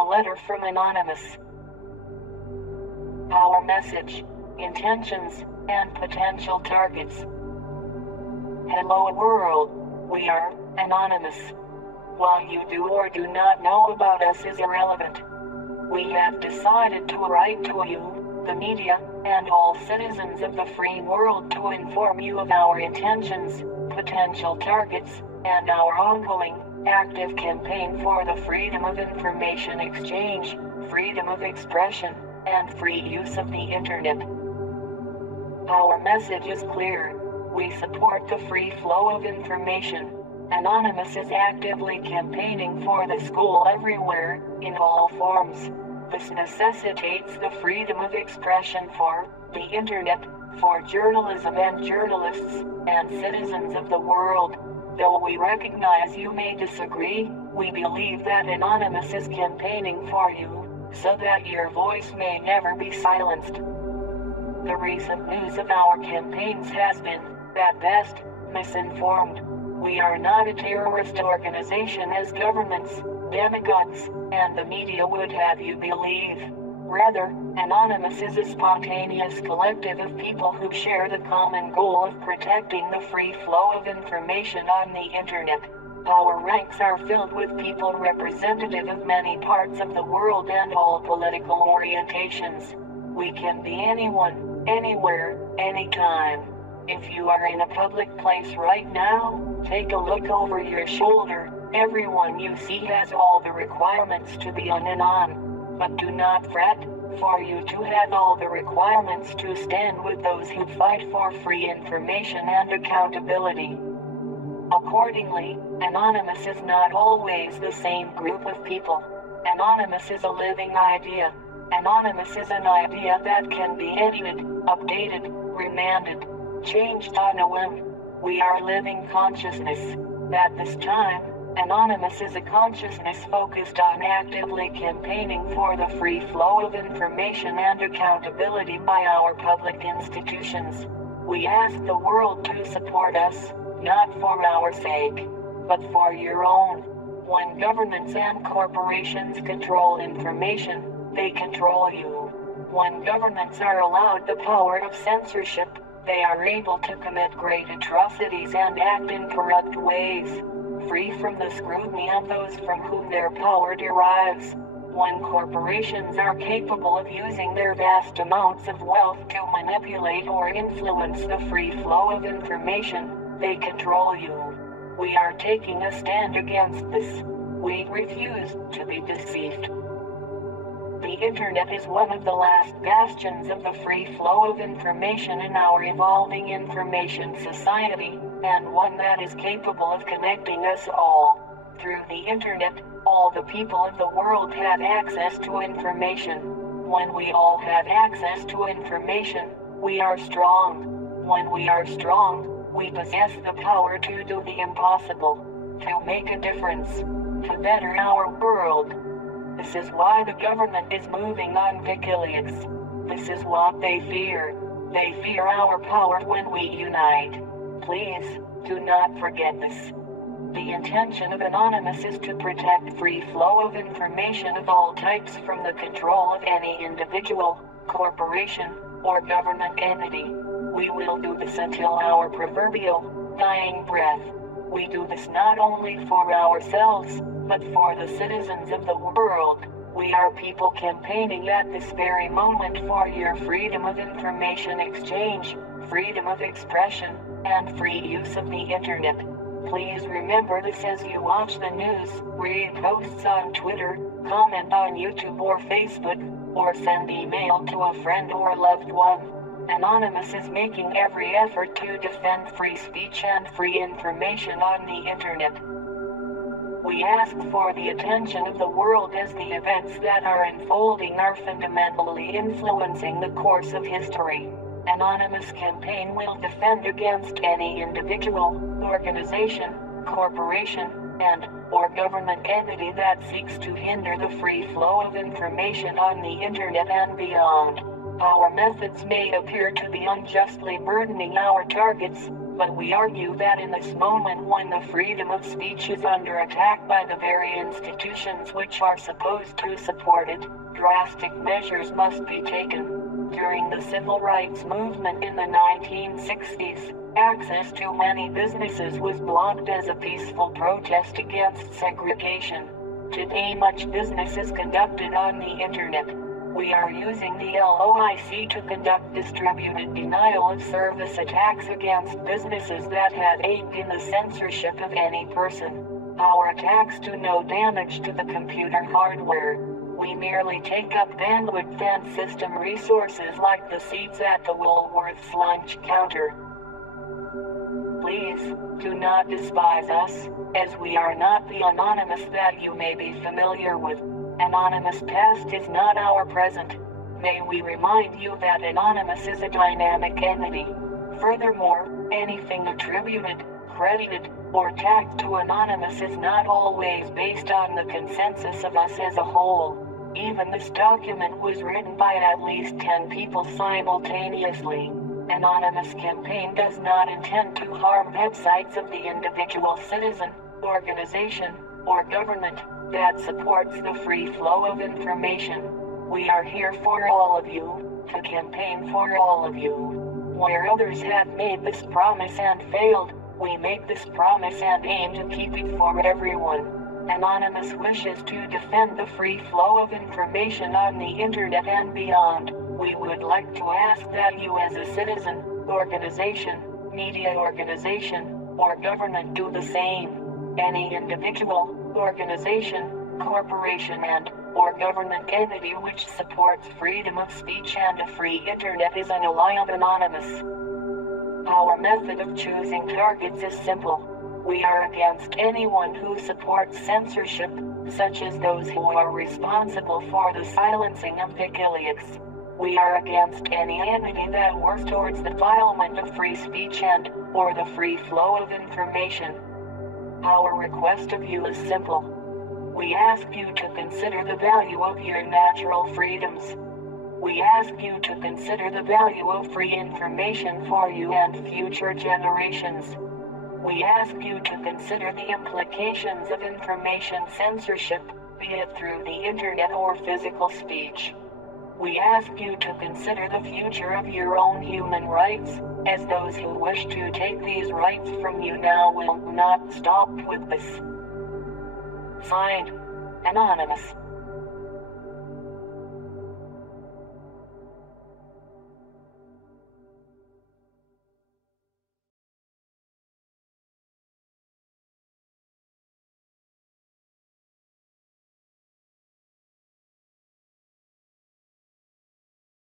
A letter from Anonymous. Our message, intentions, and potential targets. Hello world, we are Anonymous. What you do or do not know about us is irrelevant. We have decided to write to you, the media, and all citizens of the free world to inform you of our intentions, potential targets, and our ongoing, active campaign for the freedom of information exchange, freedom of expression, and free use of the internet. Our message is clear. We support the free flow of information. Anonymous is actively campaigning for the school everywhere, in all forms. This necessitates the freedom of expression for the internet, for journalism and journalists, and citizens of the world. Though we recognize you may disagree, we believe that Anonymous is campaigning for you, so that your voice may never be silenced. The recent news of our campaigns has been, at best, misinformed. We are not a terrorist organization as governments, demagogues, and the media would have you believe. Rather, Anonymous is a spontaneous collective of people who share the common goal of protecting the free flow of information on the internet. Our ranks are filled with people representative of many parts of the world and all political orientations. We can be anyone, anywhere, anytime. If you are in a public place right now, take a look over your shoulder. Everyone you see has all the requirements to be an Anon. But do not fret, for you to have all the requirements to stand with those who fight for free information and accountability. Accordingly, Anonymous is not always the same group of people. Anonymous is a living idea. Anonymous is an idea that can be edited, updated, remanded, changed on a whim. We are living consciousness. At this time, Anonymous is a consciousness focused on actively campaigning for the free flow of information and accountability by our public institutions. We ask the world to support us, not for our sake, but for your own. When governments and corporations control information, they control you. When governments are allowed the power of censorship, they are able to commit great atrocities and act in corrupt ways, free from the scrutiny of those from whom their power derives. When corporations are capable of using their vast amounts of wealth to manipulate or influence the free flow of information, they control you. We are taking a stand against this. We refuse to be deceived. The internet is one of the last bastions of the free flow of information in our evolving information society, and one that is capable of connecting us all. Through the internet, all the people of the world have access to information. When we all have access to information, we are strong. When we are strong, we possess the power to do the impossible, to make a difference, to better our world. This is why the government is moving on WikiLeaks. This is what they fear. They fear our power when we unite. Please, do not forget this. The intention of Anonymous is to protect free flow of information of all types from the control of any individual, corporation, or government entity. We will do this until our proverbial dying breath. We do this not only for ourselves, but for the citizens of the world. We are people campaigning at this very moment for your freedom of information exchange, freedom of expression, and free use of the internet. Please remember this as you watch the news, read posts on Twitter, comment on YouTube or Facebook, or send email to a friend or loved one. Anonymous is making every effort to defend free speech and free information on the internet. We ask for the attention of the world as the events that are unfolding are fundamentally influencing the course of history. Anonymous campaign will defend against any individual, organization, corporation, and/or government entity that seeks to hinder the free flow of information on the internet and beyond. Our methods may appear to be unjustly burdening our targets, But we argue that in this moment when the freedom of speech is under attack by the very institutions which are supposed to support it, drastic measures must be taken. During the civil rights movement in the 1960s, access to many businesses was blocked as a peaceful protest against segregation. Today much business is conducted on the internet. We are using the LOIC to conduct distributed denial of service attacks against businesses that had aided in the censorship of any person. Our attacks do no damage to the computer hardware. We merely take up bandwidth and system resources like the seats at the Woolworth's lunch counter. Please, do not despise us, as we are not the anonymous that you may be familiar with. Anonymous past is not our present. May we remind you that Anonymous is a dynamic entity. Furthermore, anything attributed, credited, or tagged to Anonymous is not always based on the consensus of us as a whole. Even this document was written by at least 10 people simultaneously. Anonymous campaign does not intend to harm websites of the individual citizen, organization, or government that supports the free flow of information. We are here for all of you, to campaign for all of you. Where others have made this promise and failed, we make this promise and aim to keep it for everyone. Anonymous wishes to defend the free flow of information on the internet and beyond. We would like to ask that you as a citizen, organization, media organization, or government do the same. Any individual, organization, corporation or government entity which supports freedom of speech and a free internet is an ally of Anonymous. Our method of choosing targets is simple. We are against anyone who supports censorship, such as those who are responsible for the silencing of WikiLeaks. We are against any entity that works towards the defilement of free speech or the free flow of information. Our request of you is simple. We ask you to consider the value of your natural freedoms. We ask you to consider the value of free information for you and future generations. We ask you to consider the implications of information censorship, be it through the internet or physical speech. We ask you to consider the future of your own human rights, as those who wish to take these rights from you now will not stop with this. Signed, Anonymous.